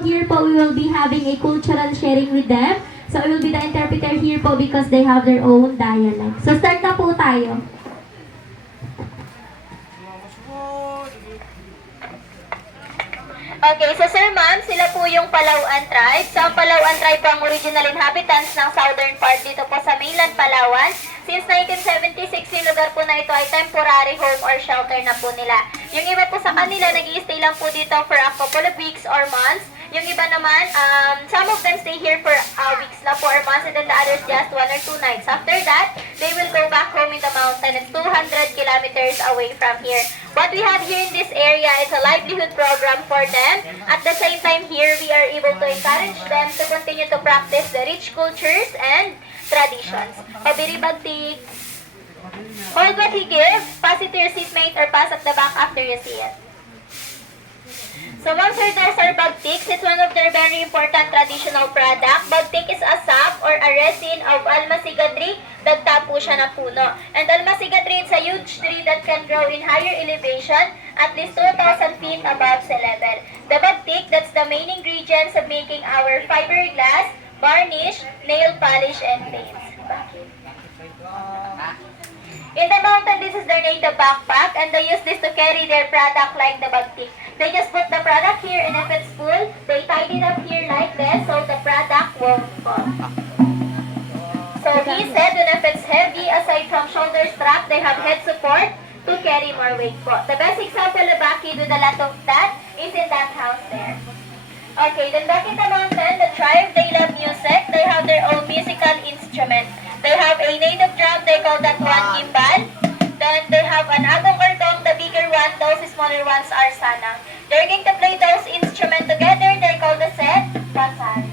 Here po, we will be having a cultural sharing with them. So, I will be the interpreter here po because they have their own dialect. So, start na po tayo. Okay, so sir ma'am, sila po yung Palawan tribe. So ang Palawan tribe po ang original inhabitants ng southern part dito po sa mainland Palawan. Since 1976, yung lugar po na ito ay temporary home or shelter na po nila. Yung iba po sa kanila, nag-i-stay lang po dito for a couple of weeks or months. Yung iba naman, some of them stay here for weeks na po or months, and then the others just 1 or 2 nights. After that, they will go back home in the mountain. It's 200 kilometers away from here. What we have here in this area is a livelihood program for them. At the same time here, we are able to encourage them to continue to practice the rich cultures and traditions. Pabiribagtig, hold what he gives, pass it to your seatmate, or pass at the back after you see it. So once sir, there's our bagtiks. It's one of their very important traditional product. Bagtik is a sap or a resin of almasigadri. Dagta po siya na puno. And almasigadri is a huge tree that can grow in higher elevation, at least 2,000 feet above sea level. The bagtik, that's the main ingredients of making our fiberglass, varnish, nail polish, and paints. In the mountain, this is their native backpack, and they use this to carry their product like the bagtik. They just put the product here, and if it's full, they tie it up here like this so the product won't fall. So he said, and if it's heavy, aside from shoulder strap, they have head support to carry more weight po. The best example of Baki with a lot of that is in that house there. Okay, then back in the mountain, the tribe, they love music. They have their own musical instrument. They have a native drum, they call that one gimbal. Then they have an agong or dong, the bigger one, those smaller ones are sanang. They're going to play those instruments together, they're called the set, basar.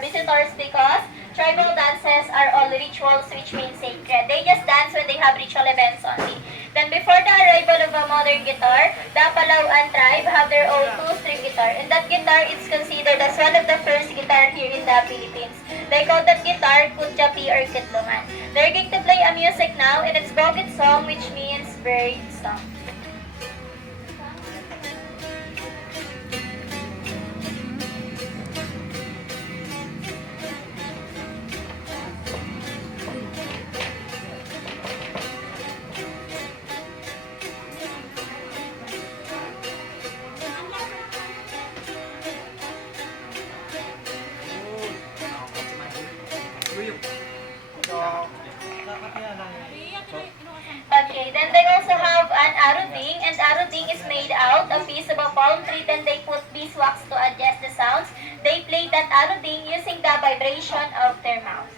Visitors because tribal dances are all rituals, which means sacred. They just dance when they have ritual events only. Then before the arrival of a modern guitar, the Palawan tribe have their own two-string guitar. And that guitar is considered as one of the first guitar here in the Philippines. They call that guitar Kutjapi or Kitlungan. They're going to play a music now, and it's Bogit song, which means bird song. Okay, then they also have an aruding, and aruding is made out of piece of a palm tree, then they put beeswax to adjust the sounds. They play that aruding using the vibration of their mouth.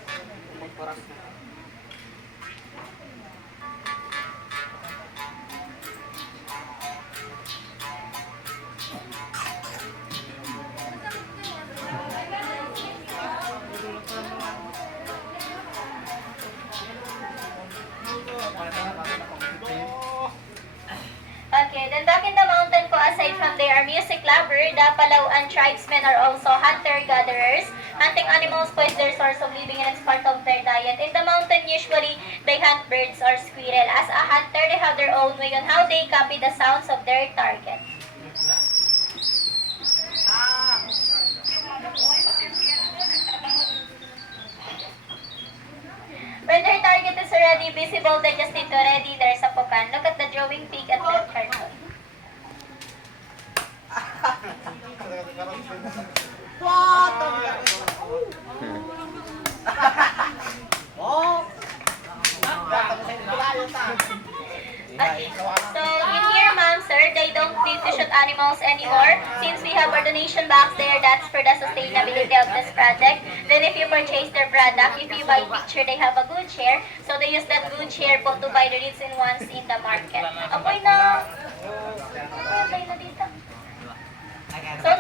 Okay, then back in the mountain po, aside from they are music lover, the Palawan tribesmen are also hunter-gatherers. Hunting animals po is their source of living and it's part of their diet. In the mountain, usually, they hunt birds or squirrel. As a hunter, they have their own way on how they copy the sounds of their target. When their target is already visible, they just need to ready their sapukan. Look at the drawing pig at the cartoon. Okay. So, in here, ma'am, sir, they don't need to shoot animals anymore. Since we have our donation box there, that's for the sustainability of this project. Then, if you purchase their product, if you buy picture, they have a good share. So, they use that good share po to buy the reeds and ones in the market. Apoy na. Apoy na dito. So,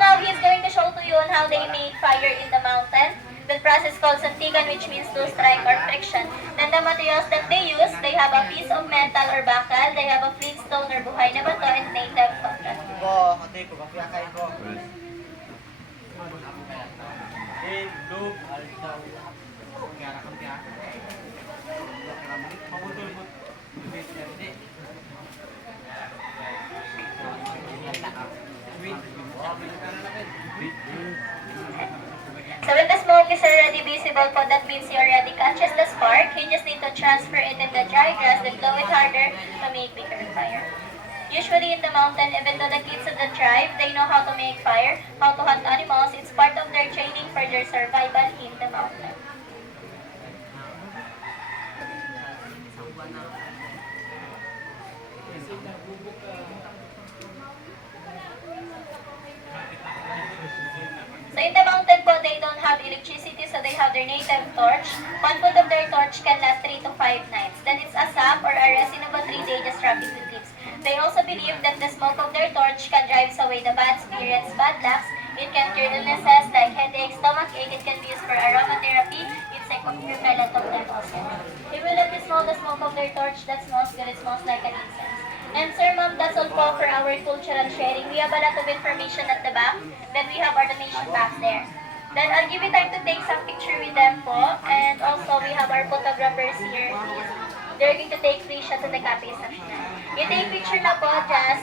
how they made fire in the mountain. The process called santigan, which means to strike or friction. Then the materials that they have a piece of metal or bakal, they have a flintstone or buhay na bato, and native cotton. So when the smoke is already visible po, that means he already catches the spark. You just need to transfer it in the dry grass, then blow it harder to make bigger fire. Usually in the mountain, even though the kids of the tribe, they know how to make fire, how to hunt animals, it's part of their training for their survival in the mountain. So in the mountain po, they don't have electricity, so they have their native torch. 1 foot of their torch can last 3 to 5 nights. Then it's a sap or a resin of a tree they just rub it with leaves. They also believe that the smoke of their torch can drive away the bad spirits, bad lucks. It can cure illnesses like headache, stomach ache. It can be used for aromatherapy. It's like a repellent of them also. They will let you smell the smoke of their torch. That smells good. It smells like an incense. And sir, ma'am, that's all po for our cultural sharing. We have a lot of information at the back. Then we have our donation box there. Then I'll give you time to take some picture with them po. And also we have our photographers here. They're going to take free shots of the copy section. You take picture na po, just